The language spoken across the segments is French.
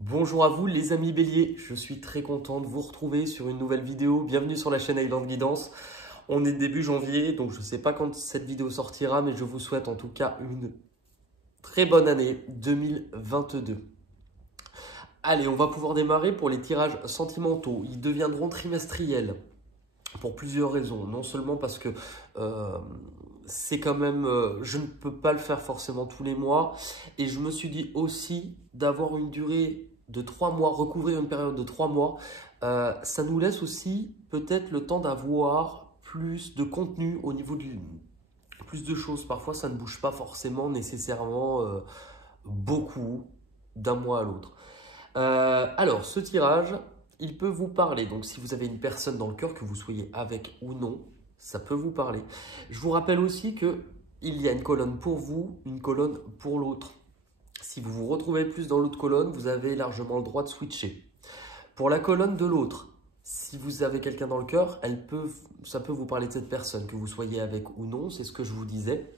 Bonjour à vous les amis Bélier, je suis très content de vous retrouver sur une nouvelle vidéo. Bienvenue sur la chaîne Island Guidance. On est début janvier, donc je ne sais pas quand cette vidéo sortira, mais je vous souhaite en tout cas une très bonne année 2022. Allez, on va pouvoir démarrer pour les tirages sentimentaux. Ils deviendront trimestriels pour plusieurs raisons. Non seulement parce que c'est quand même, je ne peux pas le faire forcément tous les mois. Et je me suis dit aussi d'avoir une durée de 3 mois, recouvrir une période de 3 mois. Ça nous laisse aussi peut-être le temps d'avoir plus de contenu au niveau du... Plus de choses. Parfois, ça ne bouge pas forcément nécessairement beaucoup d'un mois à l'autre. Alors, ce tirage, il peut vous parler. Donc, si vous avez une personne dans le cœur, que vous soyez avec ou non, ça peut vous parler. Je vous rappelle aussi qu'il y a une colonne pour vous, une colonne pour l'autre. Si vous vous retrouvez plus dans l'autre colonne, vous avez largement le droit de switcher. Pour la colonne de l'autre, si vous avez quelqu'un dans le cœur, ça peut vous parler de cette personne, que vous soyez avec ou non, c'est ce que je vous disais.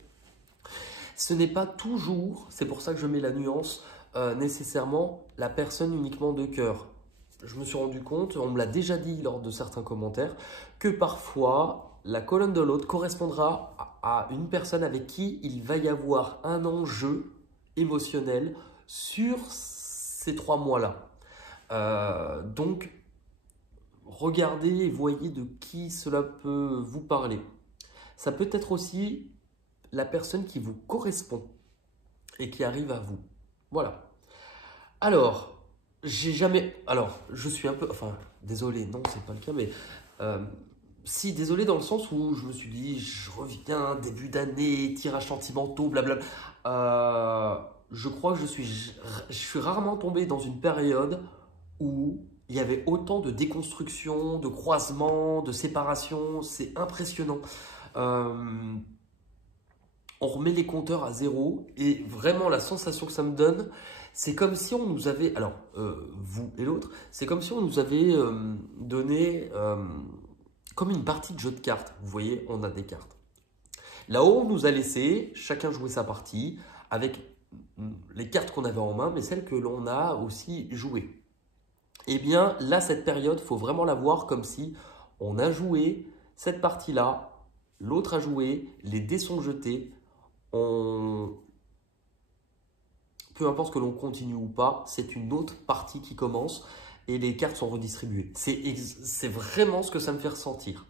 Ce n'est pas toujours, c'est pour ça que je mets la nuance, nécessairement la personne uniquement de cœur. Je me suis rendu compte, on me l'a déjà dit lors de certains commentaires, que parfois la colonne de l'autre correspondra à une personne avec qui il va y avoir un enjeu émotionnel sur ces 3 mois-là. Donc, regardez et voyez de qui cela peut vous parler. Ça peut être aussi la personne qui vous correspond et qui arrive à vous. Voilà. Alors, je suis un peu, enfin, désolé, non, c'est pas le cas, mais si, désolé dans le sens où je me suis dit, je reviens, début d'année, tirage sentimentaux, blablabla. Je crois que je suis rarement tombé dans une période où il y avait autant de déconstruction, de croisement, de séparation. C'est impressionnant. On remet les compteurs à zéro et vraiment la sensation que ça me donne, c'est comme si on nous avait, alors vous et l'autre, c'est comme si on nous avait donné comme une partie de jeu de cartes. Vous voyez, on a des cartes. Là-haut, on nous a laissé chacun jouer sa partie avec les cartes qu'on avait en main, mais celles que l'on a aussi jouées. Eh bien, là, cette période, il faut vraiment la voir comme si on a joué cette partie-là, l'autre a joué, les dés sont jetés, peu importe que l'on continue ou pas, c'est une autre partie qui commence et les cartes sont redistribuées. C'est vraiment ce que ça me fait ressentir.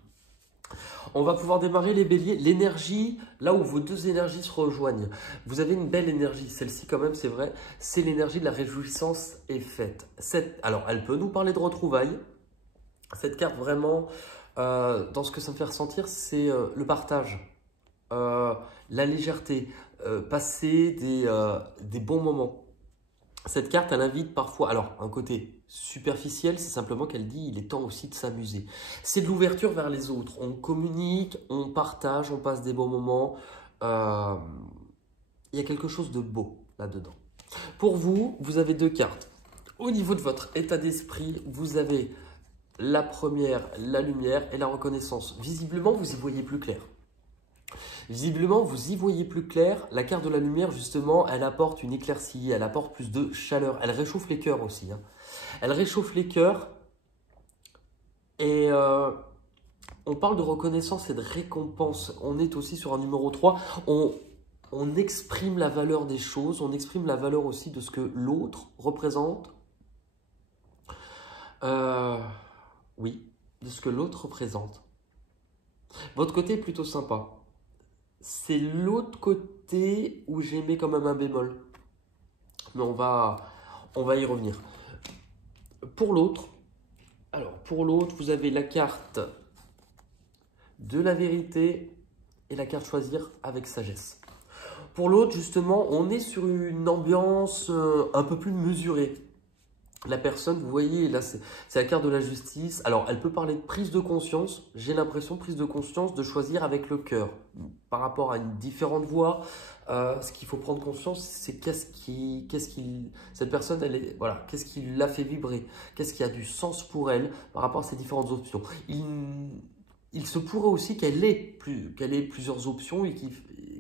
On va pouvoir démarrer les béliers. L'énergie, là où vos deux énergies se rejoignent. Vous avez une belle énergie, celle-ci quand même, c'est vrai. C'est l'énergie de la réjouissance et fête. Alors, elle peut nous parler de retrouvailles. Cette carte, vraiment, dans ce que ça me fait ressentir, c'est le partage, la légèreté, passer des bons moments. Cette carte, elle invite parfois, alors un côté superficiel, c'est simplement qu'elle dit il est temps aussi de s'amuser. C'est de l'ouverture vers les autres. On communique, on partage, on passe des bons moments. Il y a quelque chose de beau là-dedans. Pour vous, vous avez deux cartes. Au niveau de votre état d'esprit, vous avez la première, la lumière et la reconnaissance. Visiblement, vous y voyez plus clair. Visiblement, vous y voyez plus clair. La carte de la lumière, justement, elle apporte une éclaircie, elle apporte plus de chaleur. Elle réchauffe les cœurs aussi. Elle réchauffe les cœurs. Et on parle de reconnaissance et de récompense. On est aussi sur un numéro 3. On exprime la valeur des choses. On exprime la valeur aussi de ce que l'autre représente. Oui, de ce que l'autre représente. Votre côté est plutôt sympa. C'est l'autre côté où j'ai mis quand même un bémol. Mais on va y revenir. Pour l'autre, vous avez la carte de la vérité et la carte choisir avec sagesse. Pour l'autre, justement, on est sur une ambiance un peu plus mesurée. La personne, vous voyez, là, c'est la carte de la justice. Alors, elle peut parler de prise de conscience. J'ai l'impression, prise de conscience, de choisir avec le cœur. Par rapport à une différente voie, ce qu'il faut prendre conscience, c'est cette personne, voilà, qu'est-ce qui l'a fait vibrer? Qu'est-ce qui a du sens pour elle par rapport à ces différentes options? Il se pourrait aussi qu'elle ait plusieurs options et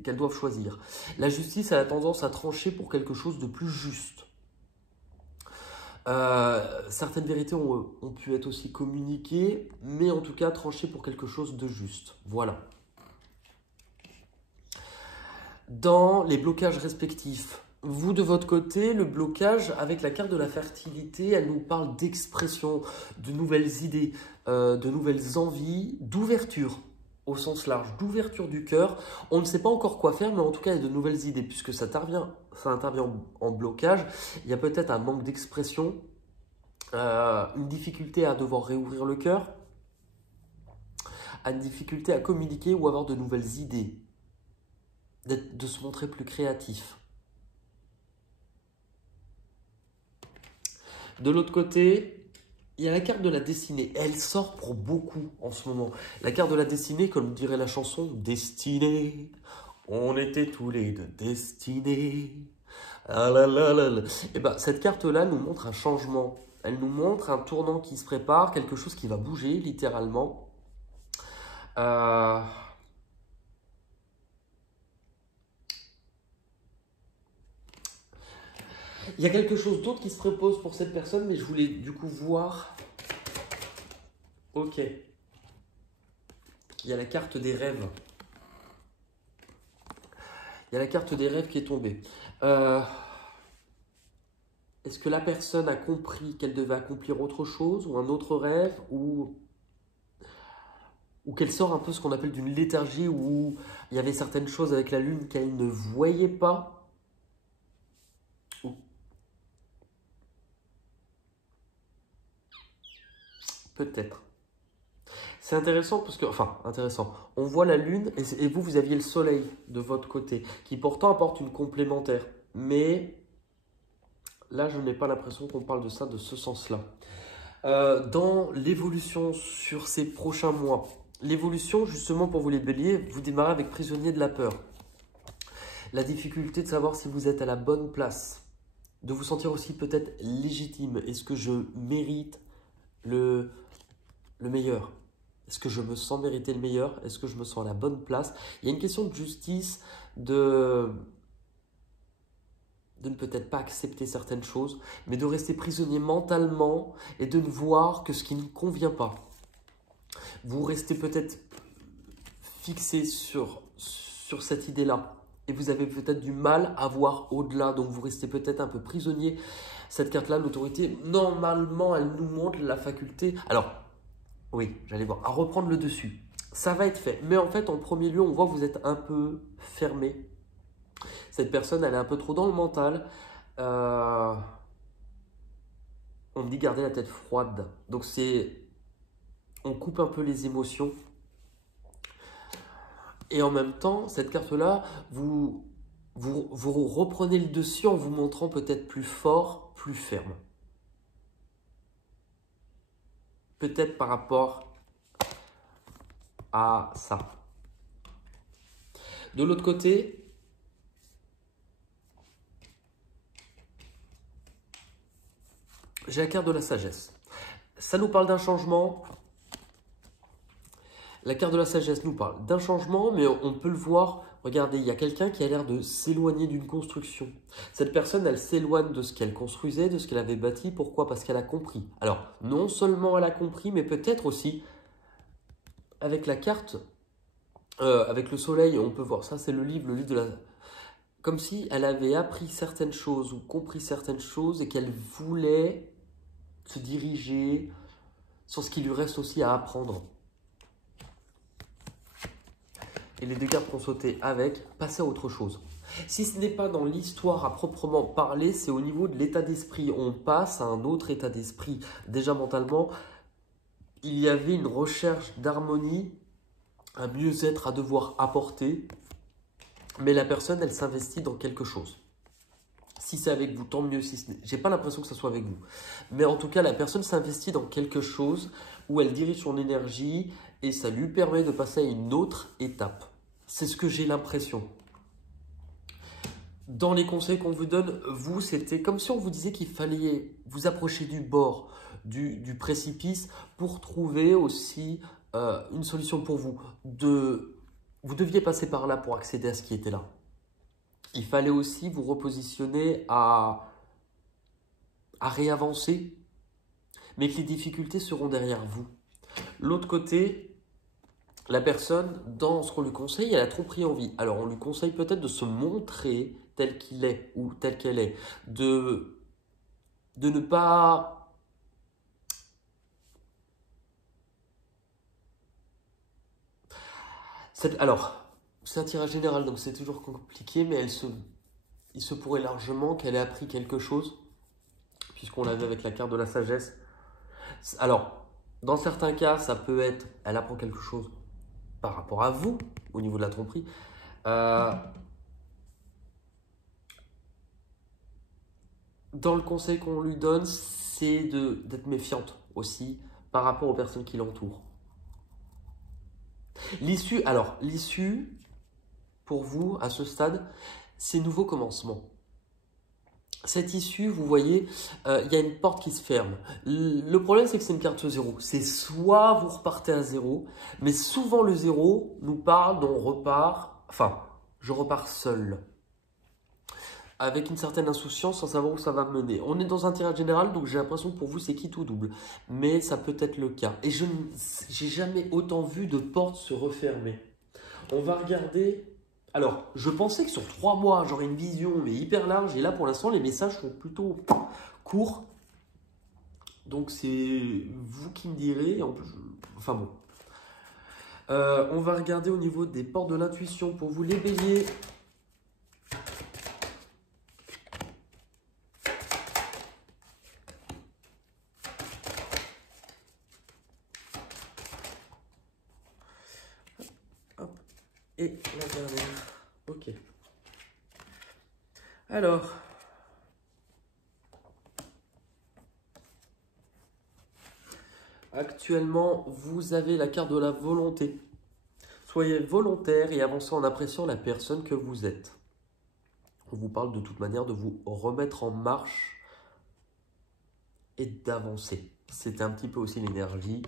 qu'elle doive choisir. La justice a tendance à trancher pour quelque chose de plus juste. Certaines vérités ont pu être aussi communiquées, mais en tout cas tranchées pour quelque chose de juste. Voilà. Dans les blocages respectifs, vous de votre côté, le blocage avec la carte de la fertilité, elle nous parle d'expression, de nouvelles idées, de nouvelles envies, d'ouverture au sens large, d'ouverture du cœur. On ne sait pas encore quoi faire, mais en tout cas, il y a de nouvelles idées puisque ça intervient en blocage. Il y a peut-être un manque d'expression, une difficulté à devoir réouvrir le cœur, une difficulté à communiquer ou avoir de nouvelles idées, de se montrer plus créatif. De l'autre côté, il y a la carte de la destinée. Elle sort pour beaucoup en ce moment. La carte de la destinée, comme dirait la chanson, destinée. On était tous les deux destinés. Ah là là là là. Et ben, cette carte-là nous montre un changement. Elle nous montre un tournant qui se prépare, quelque chose qui va bouger littéralement. Il y a quelque chose d'autre qui se propose pour cette personne, mais je voulais du coup voir. Ok. Il y a la carte des rêves. Il y a la carte des rêves qui est tombée. Est-ce que la personne a compris qu'elle devait accomplir autre chose ou un autre rêve ou qu'elle sort un peu ce qu'on appelle d'une léthargie où il y avait certaines choses avec la lune qu'elle ne voyait pas? Peut-être. C'est intéressant parce que, enfin, intéressant. On voit la lune et vous, vous aviez le soleil de votre côté qui pourtant apporte une complémentaire. Mais là, je n'ai pas l'impression qu'on parle de ça de ce sens-là. Dans l'évolution sur ces prochains mois, l'évolution, justement, pour vous les béliers, vous démarrez avec prisonnier de la peur. La difficulté de savoir si vous êtes à la bonne place. De vous sentir aussi peut-être légitime. Est-ce que je mérite le meilleur? Est-ce que je me sens mériter le meilleur? Est-ce que je me sens à la bonne place? Il y a une question de justice, de ne peut-être pas accepter certaines choses, mais de rester prisonnier mentalement et de ne voir que ce qui ne convient pas. Vous restez peut-être fixé sur cette idée-là et vous avez peut-être du mal à voir au-delà, donc vous restez peut-être un peu prisonnier. Cette carte-là, l'autorité, normalement, elle nous montre la faculté. Alors, oui, j'allais voir, à reprendre le dessus. Ça va être fait, mais en fait, en premier lieu, on voit que vous êtes un peu fermé. Cette personne, elle est un peu trop dans le mental. On me dit garder la tête froide. Donc, on coupe un peu les émotions. Et en même temps, cette carte-là, vous reprenez le dessus en vous montrant peut-être plus fort, plus ferme. Peut-être par rapport à ça. De l'autre côté, j'ai la carte de la sagesse. Ça nous parle d'un changement. La carte de la sagesse nous parle d'un changement, mais on peut le voir. Regardez, il y a quelqu'un qui a l'air de s'éloigner d'une construction. Cette personne, elle s'éloigne de ce qu'elle construisait, de ce qu'elle avait bâti. Pourquoi? Parce qu'elle a compris. Alors, non seulement elle a compris, mais peut-être aussi, avec la carte, avec le soleil, on peut voir ça, c'est le livre de la... Comme si elle avait appris certaines choses ou compris certaines choses et qu'elle voulait se diriger sur ce qui lui reste aussi à apprendre. Et les deux cartes qu'on sautait avec, passer à autre chose. Si ce n'est pas dans l'histoire à proprement parler, c'est au niveau de l'état d'esprit. On passe à un autre état d'esprit. Déjà mentalement, il y avait une recherche d'harmonie, un mieux-être à devoir apporter. Mais la personne, elle s'investit dans quelque chose. Si c'est avec vous, tant mieux. Si ce n'est... J'ai pas l'impression que ce soit avec vous. Mais en tout cas, la personne s'investit dans quelque chose où elle dirige son énergie et ça lui permet de passer à une autre étape. C'est ce que j'ai l'impression. Dans les conseils qu'on vous donne, vous, c'était comme si on vous disait qu'il fallait vous approcher du bord, du précipice pour trouver aussi une solution pour vous. Vous deviez passer par là pour accéder à ce qui était là. Il fallait aussi vous repositionner à à réavancer, mais que les difficultés seront derrière vous. L'autre côté, la personne, dans ce qu'on lui conseille, elle a trop pris envie. Alors, on lui conseille peut-être de se montrer tel qu'il est ou telle qu'elle est, de ne pas... Alors, c'est un tirage général, donc c'est toujours compliqué, mais il se pourrait largement qu'elle ait appris quelque chose, puisqu'on l'a vu avec la carte de la sagesse. Alors, dans certains cas, ça peut être, elle apprend quelque chose par rapport à vous, au niveau de la tromperie. Dans le conseil qu'on lui donne, c'est d'être méfiante aussi par rapport aux personnes qui l'entourent. L'issue, pour vous, à ce stade, c'est nouveau commencement. Cette issue, vous voyez, il y a une porte qui se ferme. Le problème, c'est que c'est une carte 0. C'est soit vous repartez à 0, mais souvent le 0 nous parle d'on repart, enfin, je repars seul. Avec une certaine insouciance, sans savoir où ça va mener. On est dans un tirage général, donc j'ai l'impression que pour vous, c'est quitte ou double. Mais ça peut être le cas. Et je n'ai jamais autant vu de portes se refermer. On va regarder... Alors, je pensais que sur 3 mois, j'aurais une vision, mais hyper large. Et là, pour l'instant, les messages sont plutôt courts. Donc, c'est vous qui me direz. Enfin bon. On va regarder au niveau des portes de l'intuition. Pour vous, les béliers... Et la dernière. Ok. Alors. Actuellement, vous avez la carte de la volonté. Soyez volontaire et avancez en appréciant la personne que vous êtes. On vous parle de toute manière de vous remettre en marche et d'avancer. C'est un petit peu aussi l'énergie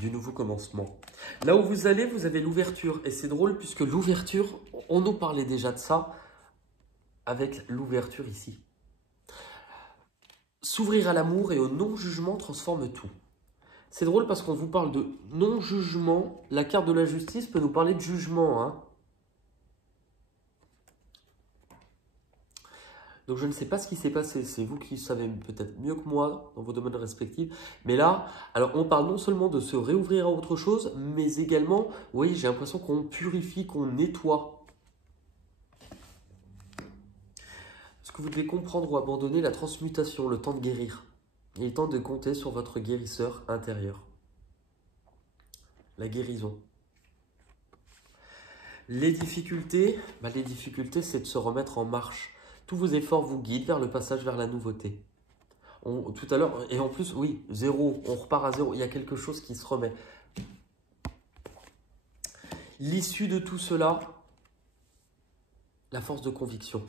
du nouveau commencement. Là où vous allez, vous avez l'ouverture. Et c'est drôle puisque l'ouverture, on nous parlait déjà de ça avec l'ouverture ici. S'ouvrir à l'amour et au non-jugement transforme tout. C'est drôle parce qu'on vous parle de non-jugement. La carte de la justice peut nous parler de jugement. Hein. Donc je ne sais pas ce qui s'est passé. C'est vous qui savez peut-être mieux que moi dans vos domaines respectifs. Mais là, alors on parle non seulement de se réouvrir à autre chose, mais également, oui, j'ai l'impression qu'on purifie, qu'on nettoie. Est-ce que vous devez comprendre ou abandonner la transmutation, le temps de guérir? Il est temps de compter sur votre guérisseur intérieur. La guérison. Les difficultés, c'est de se remettre en marche. Tous vos efforts vous guident vers le passage vers la nouveauté. Tout à l'heure, et en plus, oui, 0, on repart à 0. Il y a quelque chose qui se remet. L'issue de tout cela, la force de conviction.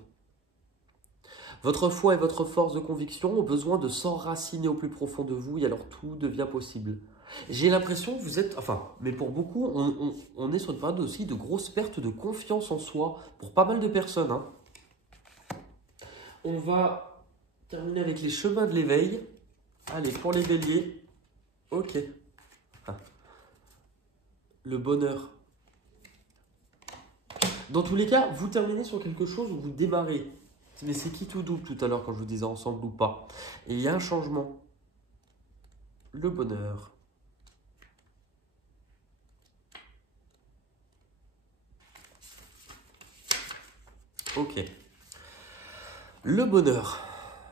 Votre foi et votre force de conviction ont besoin de s'enraciner au plus profond de vous et alors tout devient possible. J'ai l'impression que vous êtes, enfin, mais pour beaucoup, on est sur une période aussi de grosse perte de confiance en soi pour pas mal de personnes. Hein. On va terminer avec les chemins de l'éveil. Allez, pour les béliers, ok. Ah. Le bonheur. Dans tous les cas, vous terminez sur quelque chose où vous démarrez. Mais c'est qui tout double tout à l'heure quand je vous disais ensemble ou pas. Et il y a un changement. Le bonheur. Ok. Le bonheur.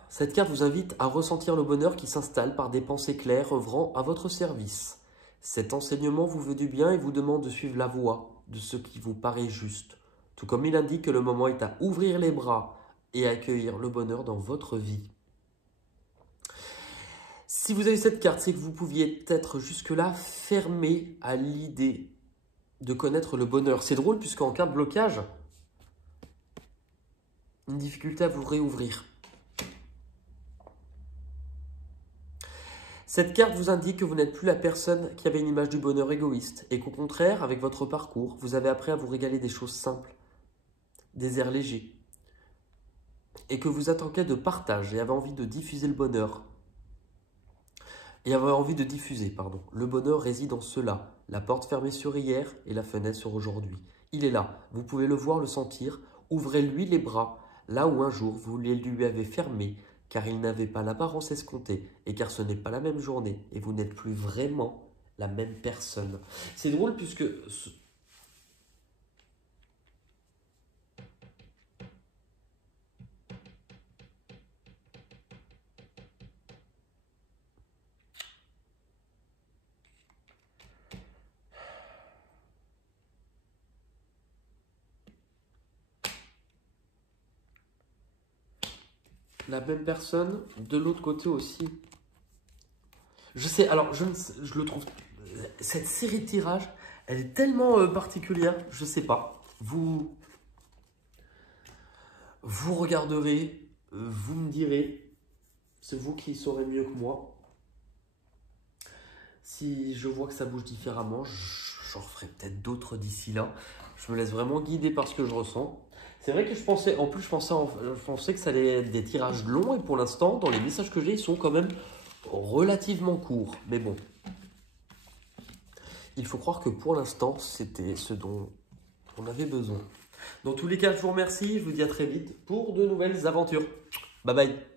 Cette carte vous invite à ressentir le bonheur qui s'installe par des pensées claires œuvrant à votre service. Cet enseignement vous veut du bien et vous demande de suivre la voie de ce qui vous paraît juste. Tout comme il indique que le moment est à ouvrir les bras et à accueillir le bonheur dans votre vie. Si vous avez cette carte, c'est que vous pouviez être jusque-là fermé à l'idée de connaître le bonheur. C'est drôle puisqu'en cas de blocage, une difficulté à vous réouvrir. Cette carte vous indique que vous n'êtes plus la personne qui avait une image du bonheur égoïste et qu'au contraire, avec votre parcours, vous avez appris à vous régaler des choses simples, des airs légers. et que vous êtes en quête de partage et avez envie de diffuser le bonheur, le bonheur réside en cela. La porte fermée sur hier et la fenêtre sur aujourd'hui. Il est là, vous pouvez le voir, le sentir. Ouvrez-lui les bras, là où un jour vous les lui avez fermés, car il n'avait pas l'apparence escomptée, et car ce n'est pas la même journée, et vous n'êtes plus vraiment la même personne. C'est drôle puisque la même personne, de l'autre côté aussi. Je sais, alors je le trouve, cette série de tirages, elle est tellement particulière, je sais pas. Vous regarderez, vous me direz, c'est vous qui saurez mieux que moi. Si je vois que ça bouge différemment, j'en referai peut-être d'autres d'ici là. Je me laisse vraiment guider par ce que je ressens. C'est vrai que je pensais que ça allait être des tirages longs et pour l'instant, dans les messages que j'ai, ils sont quand même relativement courts. Mais bon, il faut croire que pour l'instant, c'était ce dont on avait besoin. Dans tous les cas, je vous remercie. Je vous dis à très vite pour de nouvelles aventures. Bye bye.